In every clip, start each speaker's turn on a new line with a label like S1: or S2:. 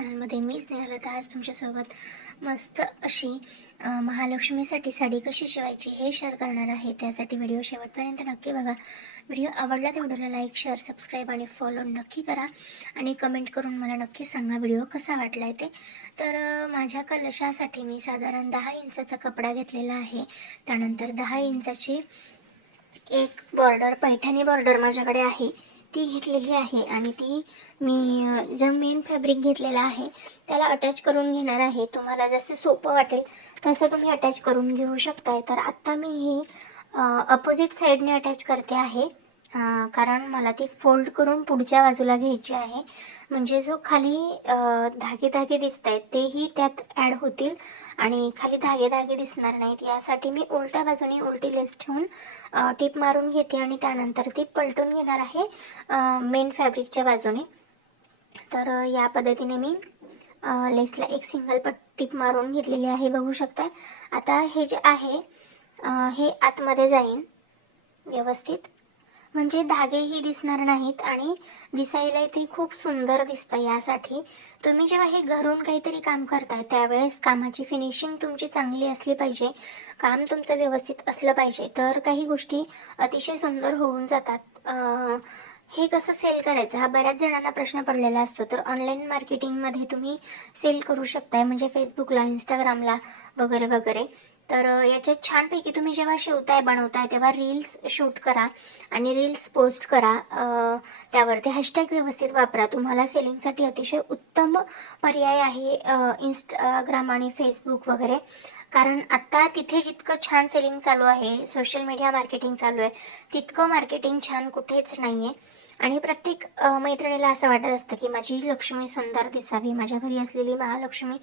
S1: चॅनलमध्ये मी स्नेहलता आज तुमच्यासोबत मस्त अशी महालक्ष्मीसाठी साडी कशी शिवायची हे शेअर करणार आहे. त्यासाठी व्हिडिओ शेवटपर्यंत नक्की बघा. व्हिडिओ आवडला तर व्हिडिओला लाईक शेअर सबस्क्राईब आणि फॉलो नक्की करा. आणि कमेंट करून मला नक्की सांगा व्हिडिओ कसा वाटला आहे ते. तर माझ्या कलशासाठी मी साधारण दहा इंचाचा कपडा घेतलेला आहे. त्यानंतर दहा इंचाची एक बॉर्डर पैठणी बॉर्डर माझ्याकडे आहे. ती घेतलेली आहे आणि ती मी जो मेन फॅब्रिक घेतलेला आहे. त्याला अटॅच करून घेणार आहे. तुम्हाला जसं सोपं वाटेल तसं तुम्ही अटॅच करून घेऊ शकताय. तर आत्ता मी ही अपोजिट साईडने अटॅच करते आहे. कारण मला ती फोल्ड करून पुढच्या बाजूला घ्यायची आहे. म्हणजे जो खाली धागे धागे दिसत आहेत तेही त्यात ॲड होतील. आणि खाली धागे धागे दिसणार नाहीत. यासाठी मी उलट्या बाजूने उलटी लेस ठेवून टीप मारून घेते आणि त्यानंतर ती पलटून घेणार आहे मेन फॅब्रिकच्या बाजूने. तर या पद्धतीने मी लेसला एक सिंगल पट टीप मारून घेतलेली आहे बघू शकता आता हे जे आहे हे आतमध्ये जाईन व्यवस्थित. म्हणजे धागेही दिसणार नाहीत आणि दिसायला ते खूप सुंदर दिसतं यासाठी. तुम्ही जेव्हा हे घरून काहीतरी काम करताय त्यावेळेस कामाची फिनिशिंग तुमची चांगली असली पाहिजे काम तुमचं व्यवस्थित असलं पाहिजे तर काही गोष्टी अतिशय सुंदर होऊन जातात. हे कसं सेल करायचं? हा बऱ्याच जणांना प्रश्न पडलेला असतो तर ऑनलाईन मार्केटिंगमध्ये तुम्ही सेल करू शकताय म्हणजे फेसबुकला इंस्टाग्रामला वगैरे वगैरे. तर याच्या याच्यात छानपैकी तुम्ही जेव्हा शिवताय बनवताय तेव्हा रील्स शूट करा आणि रील्स पोस्ट करा. त्यावरती हॅशटॅग व्यवस्थित वापरा. तुम्हाला सेलिंगसाठी अतिशय उत्तम पर्याय आहे इंस्टाग्राम आणि फेसबुक वगैरे. कारण आत्ता तिथे जितकं छान सेलिंग चालू आहे सोशल मीडिया मार्केटिंग चालू आहे तितकं मार्केटिंग छान कुठेच नाही आहे आणि प्रत्येक मैत्रिणीला असं वाटत असतं की माझी लक्ष्मी सुंदर दिसावी माझ्या घरी असलेली महालक्ष्मी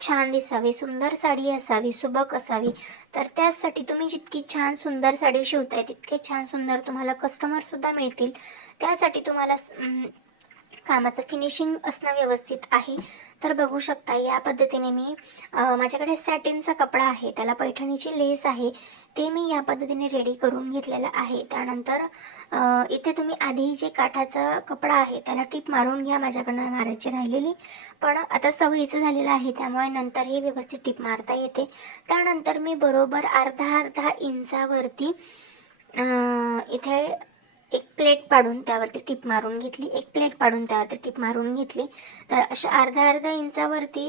S1: छान दिसावी सुंदर साडी असावी सुबक असावी. तर त्यासाठी तुम्ही जितकी छान सुंदर साडी शिवताय तितके छान सुंदर तुम्हाला कस्टमरसुद्धा मिळतील. त्यासाठी तुम्हाला कामाचं फिनिशिंग असणं व्यवस्थित आहे. तर बघू शकता या पद्धतीने मी माझ्याकडे सॅटिनचा कपडा आहे त्याला पैठणीची लेस आहे ते मी या पद्धतीने रेडी करून घेतलेलं आहे. त्यानंतर इथे तुम्ही आधी जे काठाचा कपडा आहे त्याला टीप मारून घ्या माझ्याकडनं मारायची राहिलेली. पण आता सवयीचं झालेलं आहे त्यामुळे नंतर हे व्यवस्थित टीप मारता येते. त्यानंतर मी बरोबर अर्धा अर्धा इंचावरती इथे एक प्लेट पाडून त्यावरती टीप मारून घेतली एक प्लेट पाडून त्यावरती टीप मारून घेतली. तर अशा अर्धा अर्धा इंचावरती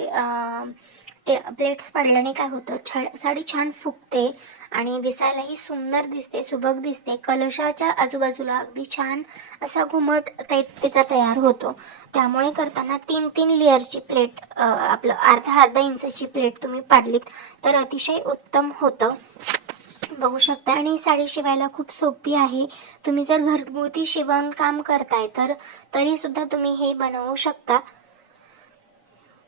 S1: ते प्लेट्स पाडल्याने काय होतं छा साडी छान फुगते आणि दिसायलाही सुंदर दिसते सुबक दिसते. कलशाच्या आजूबाजूला अगदी छान असा घुमट त्याचा तयार होतो. त्यामुळे करताना तीन तीन लेअरची प्लेट आपलं अर्धा अर्धा इंचाची प्लेट तुम्ही पाडलीत तर अतिशय उत्तम होतं. बघू शकता. आणि ही साडी शिवायला खूप सोपी आहे. तुम्ही जर घरगुती शिवण काम करताय तर तरी सुद्धा तुम्ही हे बनवू शकता.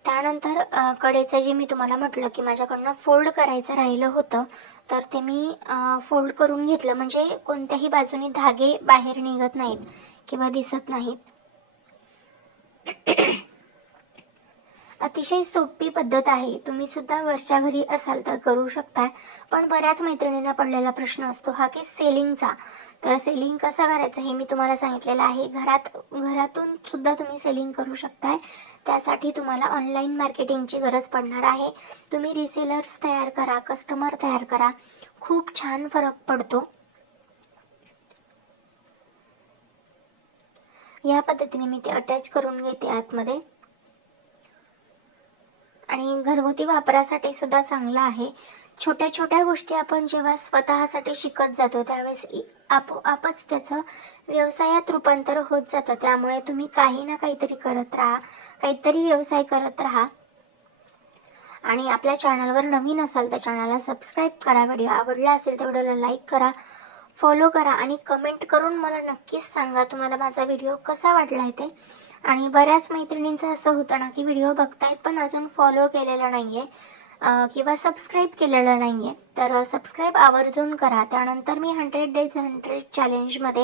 S1: त्यानंतर कडेचं जे मी तुम्हाला म्हटलं की माझ्याकडनं फोल्ड करायचं राहिलं होतं तर ते मी फोल्ड करून घेतलं. म्हणजे कोणत्याही बाजूने धागे बाहेर निघत नाहीत किंवा दिसत नाहीत. अतिशय सोपी पद्धत आहे. तुम्ही सुद्धा घरच्या घरी असाल तर करू शकताय. पण बऱ्याच मैत्रिणींना पडलेला प्रश्न असतो हा की सेलिंगचा. तर सेलिंग कसं करायचं हे मी तुम्हाला सांगितलेलं आहे. घरात घरातून सुद्धा तुम्ही सेलिंग करू शकताय. त्यासाठी तुम्हाला ऑनलाईन मार्केटिंगची गरज पडणार आहे. तुम्ही रिसेलर्स तयार करा कस्टमर तयार करा. खूप छान फरक पडतो. या पद्धतीने मी ते अटॅच करून घेते आतमध्ये. आणि घरगुती वापरासाठी सुद्धा चांगला आहे. छोट्या छोट्या गोष्टी आपण जेव्हा स्वतःसाठी शिकत जातो त्यावेळेस इ- आपोआपच त्याचं व्यवसायात रूपांतर होत जातं. त्यामुळे तुम्ही काही ना काहीतरी करत राहा काहीतरी व्यवसाय करत राहा. आणि आपल्या चॅनलवर नवीन असाल तर चॅनलला सबस्क्राईब करा व्हिडिओ आवडला असेल तर व्हिडिओला लाईक करा फॉलो करा आणि कमेंट करून मला नक्कीच सांगा तुम्हाला माझा व्हिडिओ कसा वाटला आहे ते. आणि बऱ्याच मैत्रिणींचं असं होतं ना की व्हिडिओ बघतायत पण अजून फॉलो केलेलं नाही आहे किंवा सबस्क्राईब केलेलं नाही आहे तर सबस्क्राईब आवर्जून करा. त्यानंतर मी हंड्रेड डेज हंड्रेड चॅलेंजमध्ये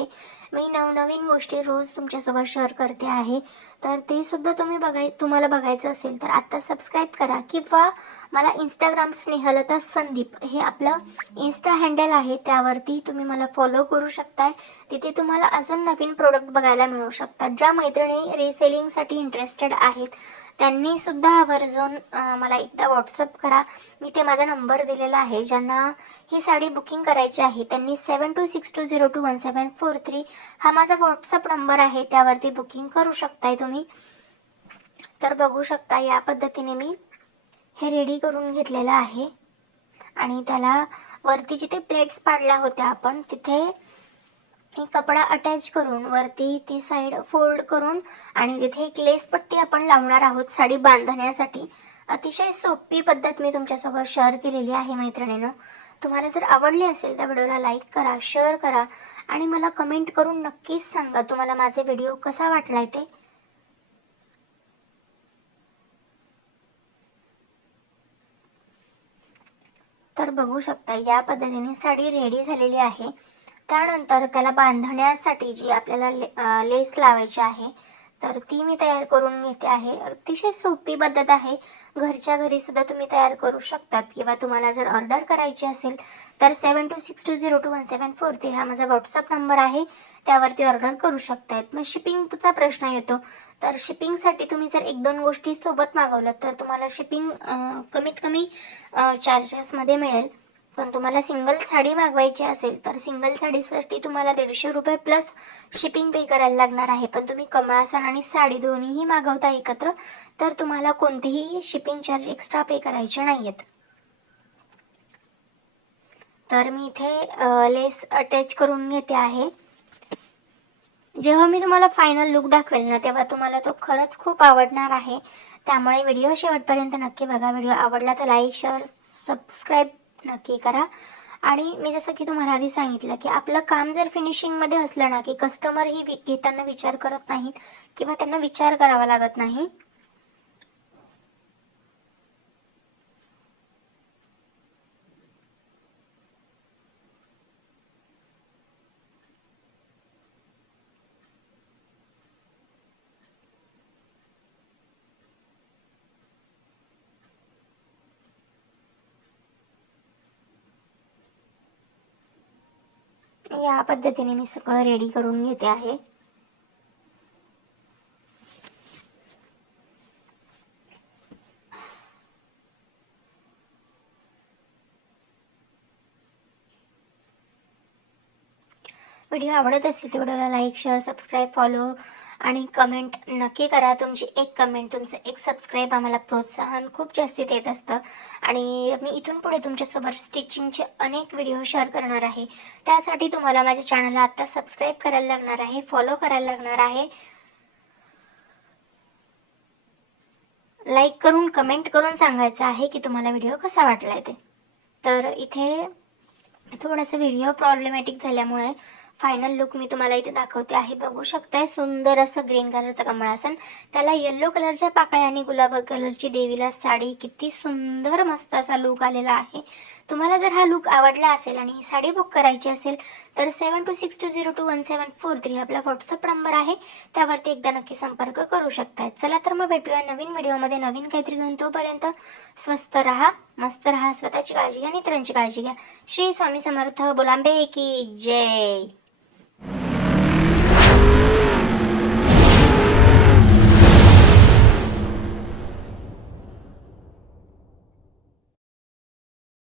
S1: मी नवनवीन गोष्टी रोज तुमच्यासोबत शेअर करते आहे. तर ते सुद्धा तुम्ही बघाय तुम्हाला बघायचं असेल तर आत्ता सबस्क्राईब करा. किंवा मला इंस्टाग्राम स्नेहलता संदीप हे आपलं इन्स्टा हँडल आहे त्यावरती तुम्ही मला फॉलो करू शकताय. तिथे तुम्हाला अजून नवीन प्रोडक्ट बघायला मिळू शकतात ज्या मैत्रिणी रिसेलिंगसाठी इंटरेस्टेड आहेत. त्यांनी सुद्धा आवर्जून मला एकदा व्हॉट्सअप करा. मी ते माझा नंबर दिलेला आहे. ज्यांना ही साडी बुकिंग करायची आहे त्यांनी seven two six two zero two one seven four three हा माझा व्हॉट्सअप नंबर आहे. त्यावरती बुकिंग करू शकताय तुम्ही. तर बघू शकता या पद्धतीने मी हे रेडी करून घेतलेलं आहे. आणि त्याला वरती जिथे प्लेट्स पाडल्या होत्या आपण तिथे एक कपडा अटॅच करून वरती ती साईड फोल्ड करून आणि तिथे एक लेस पट्टी आपण लावणार आहोत साडी बांधण्यासाठी. अतिशय सोपी पद्धत मी तुमच्यासोबत शेअर केलेली आहे मैत्रिणीनं. तुम्हाला जर आवडली असेल तर व्हिडिओला लाईक करा शेअर करा आणि मला कमेंट करून नक्कीच सांगा तुम्हाला माझे व्हिडिओ कसा वाटलाय ते. तर बघू शकता या पद्धतीने साडी रेडी झालेली आहे. त्यानंतर त्याला बांधण्यासाठी जी आपल्याला ले लेस लावायची आहे तर ती मी तयार करून घेते आहे. अतिशय सोपी पद्धत आहे. घरच्या घरी सुद्धा तुम्ही तयार करू शकतात. किंवा तुम्हाला जर ऑर्डर करायची असेल तर seven two six two zero two one seven four three हा माझा व्हॉट्सअप नंबर आहे. त्यावरती ऑर्डर करू शकतायत. मग शिपिंगचा प्रश्न येतो. तर शिपिंगसाठी तुम्ही जर एक दोन गोष्टी सोबत मागवलं तर तुम्हाला शिपिंग कमीत कमी चार्जेसमध्ये मिळेल. पण तुम्हाला सिंगल साडी मागवायची असेल तर सिंगल साडीसाठी तुम्हाला दीडशे रुपये प्लस शिपिंग पे करायला लागणार आहे. पण तुम्ही कमळासन आणि साडी दोन्हीही मागवता एकत्र तर तुम्हाला कोणतेही शिपिंग चार्ज एक्स्ट्रा पे करायचे नाही आहेत तर मी इथे लेस अटॅच करून घेते आहे. जेव्हा मी तुम्हाला फायनल लुक दाखवेल ना तेव्हा तुम्हाला तो खरंच खूप आवडणार आहे. त्यामुळे व्हिडिओ शेवटपर्यंत नक्की बघा. व्हिडिओ आवडला तर लाईक शेअर सबस्क्राईब नक्की करा. आणि मी जसं की तुम्हाला आधी सांगितलं की आपलं काम जर फिनिशिंगमध्ये असलं ना की कस्टमर ही वि- घेताना विचार करत नाहीत किंवा त्यांना विचार करावा लागत नाही या पद्धतीने मी सगळं रेडी करून घेते आहे. व्हिडिओ आवडत असेल तर व्हिडिओला लाईक शेअर सबस्क्राईब फॉलो आणि कमेंट नक्की करा. तुमची एक कमेंट तुमचं एक सबस्क्राईब आम्हाला प्रोत्साहन खूप जास्तीत येत असतं. आणि मी इथून पुढे तुमच्यासोबत स्टिचिंगचे अनेक व्हिडिओ शेअर करणार आहे. त्यासाठी तुम्हाला माझ्या चॅनलला आत्ता सबस्क्राईब करायला लागणार आहे फॉलो करायला लागणार आहे. लाईक करून कमेंट करून सांगायचं आहे की तुम्हाला व्हिडिओ कसा वाटला आहे ते. तर इथे थोडंसं व्हिडिओ प्रॉब्लेमॅटिक झाल्यामुळे फायनल लुक मी तुम्हाला इथे दाखवते आहे. बघू शकताय सुंदर असं ग्रीन कलरचं कमळासन त्याला येल्लो कलरच्या पाकळ्या आणि गुलाब कलरची देवीला साडी किती सुंदर मस्त असा लुक आलेला आहे. तुम्हाला जर हा लुक आवडला असेल आणि ही साडी बुक करायची असेल तर seven two six two zero two one seven four three आपला व्हॉट्सअप नंबर आहे. त्यावरती एकदा नक्की संपर्क करू शकताय. चला तर मग भेटूया नवीन व्हिडिओमध्ये नवीन काहीतरी घेऊन तोपर्यंत स्वस्त राहा मस्त राहा स्वतःची काळजी घ्या आणि इतरांची काळजी घ्या. श्री स्वामी समर्थ बोलांबे की जय.